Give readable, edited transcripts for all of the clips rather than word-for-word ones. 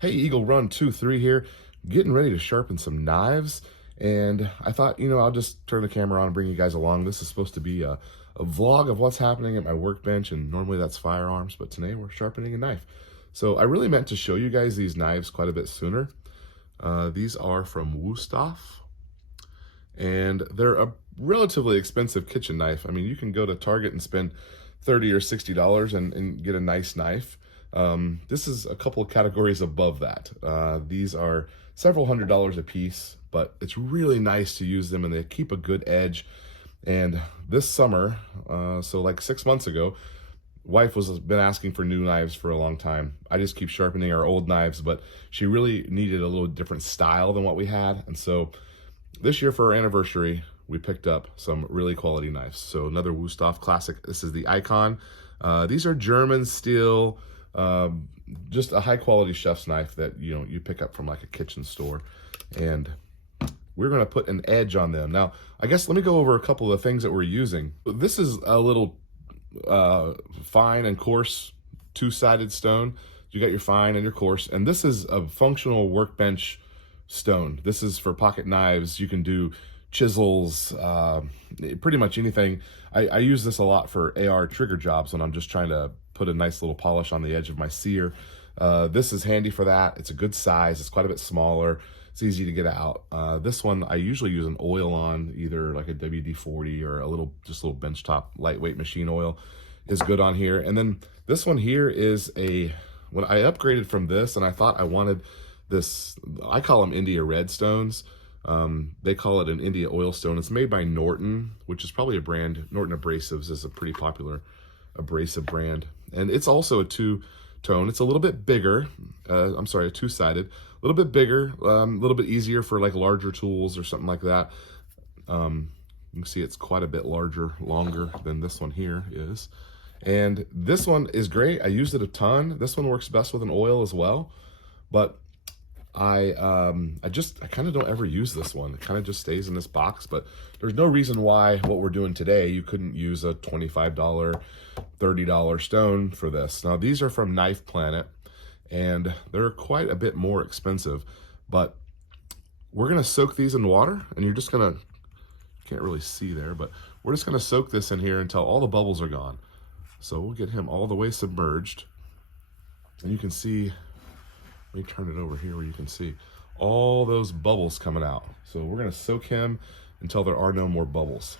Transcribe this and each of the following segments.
Hey, Eagle Run 2-3 here, getting ready to sharpen some knives. And I thought, I'll just turn the camera on and bring you guys along. This is supposed to be a vlog of what's happening at my workbench, and normally that's firearms, but today we're sharpening a knife. So I really meant to show you guys these knives quite a bit sooner. These are from Wusthof, and they're a relatively expensive kitchen knife. I mean, you can go to Target and spend $30 or $60 and get a nice knife. This is a couple of categories above that. These are several $100s a piece, but it's really nice to use them and they keep a good edge. And this summer, so like 6 months ago, wife was been asking for new knives for a long time. I just keep sharpening our old knives, but she really needed a little different style than what we had. And so this year for our anniversary, we picked up some really quality knives. So another Wusthof classic. This is the Icon. These are German steel, just a high quality chef's knife that you pick up from like a kitchen store, and we're going to put an edge on them. Now, I guess let me go over a couple of things that we're using. This is a little fine and coarse two-sided stone. You got your fine and your coarse, and this is a functional workbench stone. This is for pocket knives. You can do chisels, pretty much anything. I use this a lot for AR trigger jobs when I'm just trying to put a nice little polish on the edge of my sear. This is handy for that. It's a good size. It's quite a bit smaller. It's easy to get out. This one I usually use an oil on, either like a WD-40 or just a little benchtop lightweight machine oil is good on here. And then this one here is when I upgraded from this, and I thought I wanted this, I call them India red stones. They call it an India oil stone. It's made by Norton, which is probably a brand. Norton Abrasives is a pretty popular abrasive brand. And it's also a two-tone. It's a little bit bigger. I'm sorry, a two-sided. A little bit bigger, a little bit easier for like larger tools or something like that. You can see it's quite a bit longer than this one here is. And this one is great. I used it a ton. This one works best with an oil as well. But I kind of don't ever use this one. It kind of just stays in this box, but there's no reason why what we're doing today, you couldn't use a $25, $30 stone for this. Now these are from Knife Planet, and they're quite a bit more expensive, but we're gonna soak these in water, and you're just gonna, can't really see there, but we're just gonna soak this in here until all the bubbles are gone. So we'll get him all the way submerged, and you can see, let me turn it over here where you can see all those bubbles coming out. So we're gonna soak him until there are no more bubbles.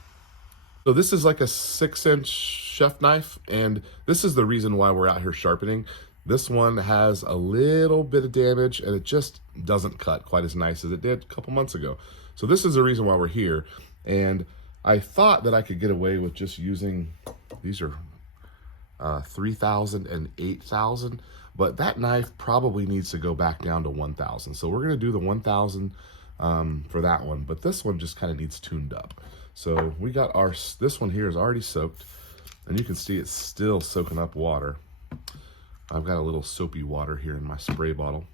So this is like a 6-inch chef knife, and this is the reason why we're out here sharpening. This one has a little bit of damage, and it just doesn't cut quite as nice as it did a couple months ago. So this is the reason why we're here. And I thought that I could get away with just using, these are 3,000 and 8,000, but that knife probably needs to go back down to 1,000. So we're gonna do the 1,000 for that one, but this one just kind of needs tuned up. So we got this one here is already soaked, and you can see it's still soaking up water. I've got a little soapy water here in my spray bottle.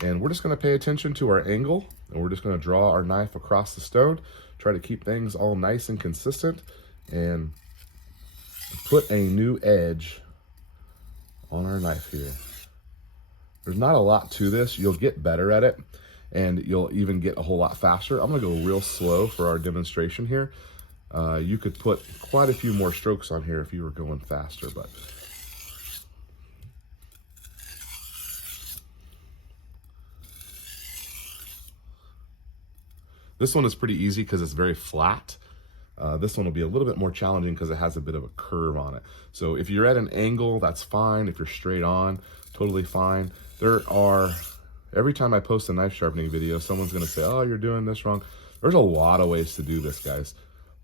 And we're just gonna pay attention to our angle, and we're just gonna draw our knife across the stone, try to keep things all nice and consistent, and put a new edge on our knife here. There's not a lot to this. You'll get better at it, and you'll even get a whole lot faster. I'm gonna go real slow for our demonstration here. You could put quite a few more strokes on here if you were going faster, but this one is pretty easy because it's very flat. This one will be a little bit more challenging because it has a bit of a curve on it. So if you're at an angle, that's fine. If you're straight on, totally fine. Every time I post a knife sharpening video, someone's gonna say, oh, you're doing this wrong. There's a lot of ways to do this, guys.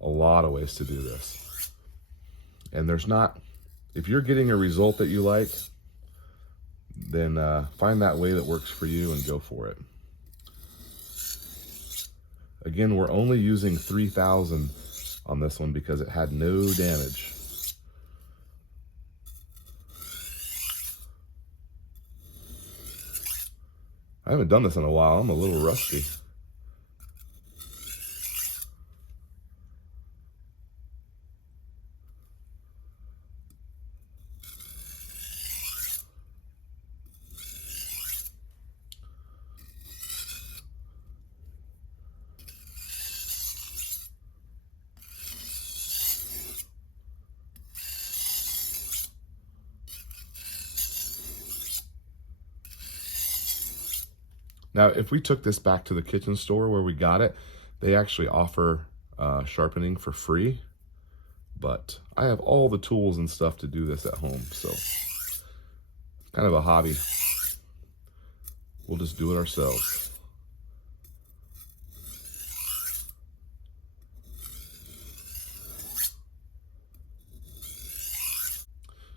A lot of ways to do this. And if you're getting a result that you like, then find that way that works for you and go for it. Again, we're only using 3,000 on this one because it had no damage. I haven't done this in a while. I'm a little rusty. Now, if we took this back to the kitchen store where we got it, they actually offer sharpening for free, but I have all the tools and stuff to do this at home, so it's kind of a hobby. We'll just do it ourselves.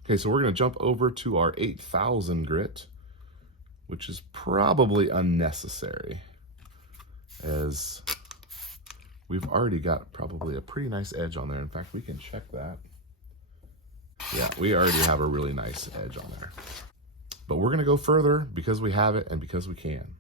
Okay, so we're going to jump over to our 8000 grit, which is probably unnecessary, as we've already got probably a pretty nice edge on there. In fact, we can check that. Yeah, we already have a really nice edge on there. But we're going to go further because we have it and because we can.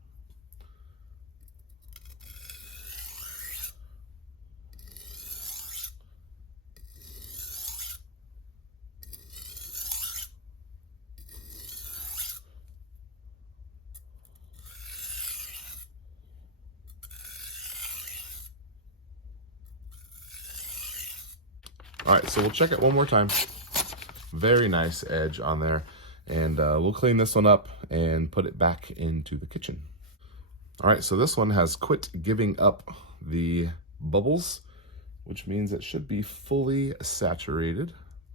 All right, so we'll check it one more time. Very nice edge on there. And we'll clean this one up and put it back into the kitchen. All right, so this one has quit giving up the bubbles, which means it should be fully saturated.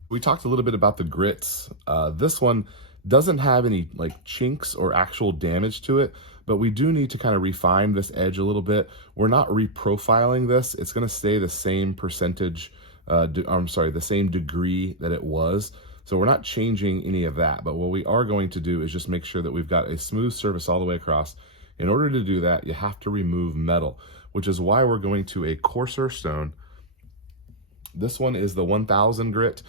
We talked a little bit about the grits. This one doesn't have any like chinks or actual damage to it, but we do need to kind of refine this edge a little bit. We're not reprofiling this. It's gonna stay the same percentage, the same degree that it was. So we're not changing any of that, but what we are going to do is just make sure that we've got a smooth surface all the way across. In order to do that, you have to remove metal, which is why we're going to a coarser stone. This one is the 1000 grit.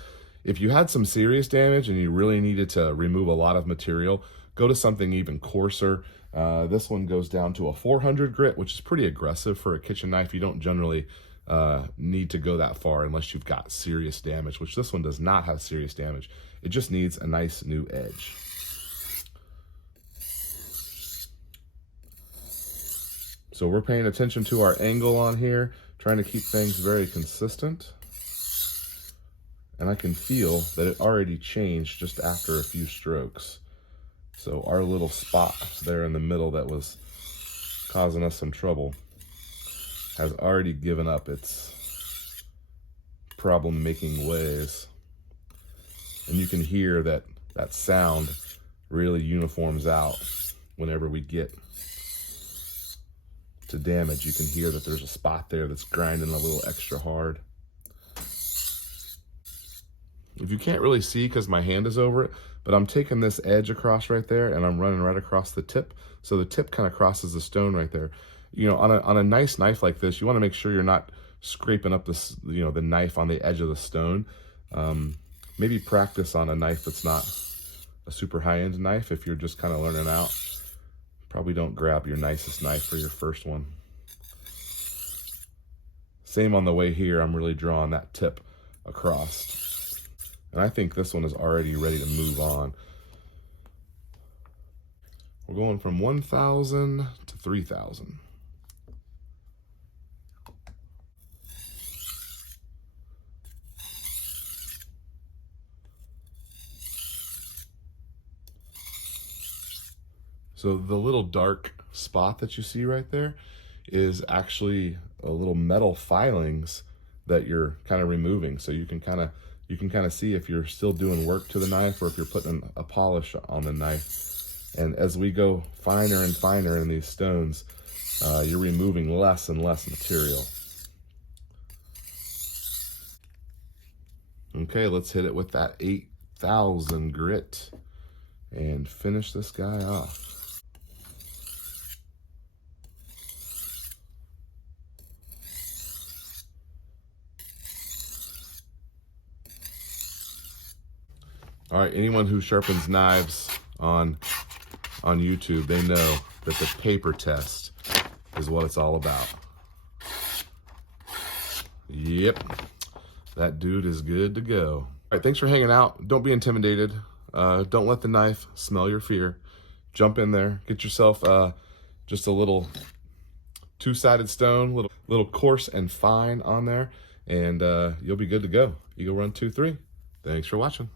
If you had some serious damage and you really needed to remove a lot of material, go to something even coarser. This one goes down to a 400 grit, which is pretty aggressive for a kitchen knife. You don't generally need to go that far unless you've got serious damage, which this one does not have serious damage. It just needs a nice new edge. So we're paying attention to our angle on here, trying to keep things very consistent. And I can feel that it already changed just after a few strokes. So our little spot there in the middle that was causing us some trouble has already given up its problem-making ways. And you can hear that that sound really uniforms out whenever we get to damage. You can hear that there's a spot there that's grinding a little extra hard. If you can't really see because my hand is over it, but I'm taking this edge across right there and I'm running right across the tip. So the tip kind of crosses the stone right there. You know, on a nice knife like this, you want to make sure you're not scraping up this, you know, the knife on the edge of the stone. Maybe practice on a knife that's not a super high-end knife if you're just kind of learning out. Probably don't grab your nicest knife for your first one. Same on the way here, I'm really drawing that tip across. And I think this one is already ready to move on. We're going from 1000 to 3000. So the little dark spot that you see right there is actually a little metal filings that you're kind of removing. So you can kind of see if you're still doing work to the knife or if you're putting a polish on the knife. And as we go finer and finer in these stones, you're removing less and less material. Okay, let's hit it with that 8000 grit and finish this guy off. All right, anyone who sharpens knives on YouTube, they know that the paper test is what it's all about. Yep, that dude is good to go. All right, thanks for hanging out. Don't be intimidated. Don't let the knife smell your fear. Jump in there, get yourself just a little two-sided stone, little coarse and fine on there, and you'll be good to go. Eagle Run 2-3. Thanks for watching.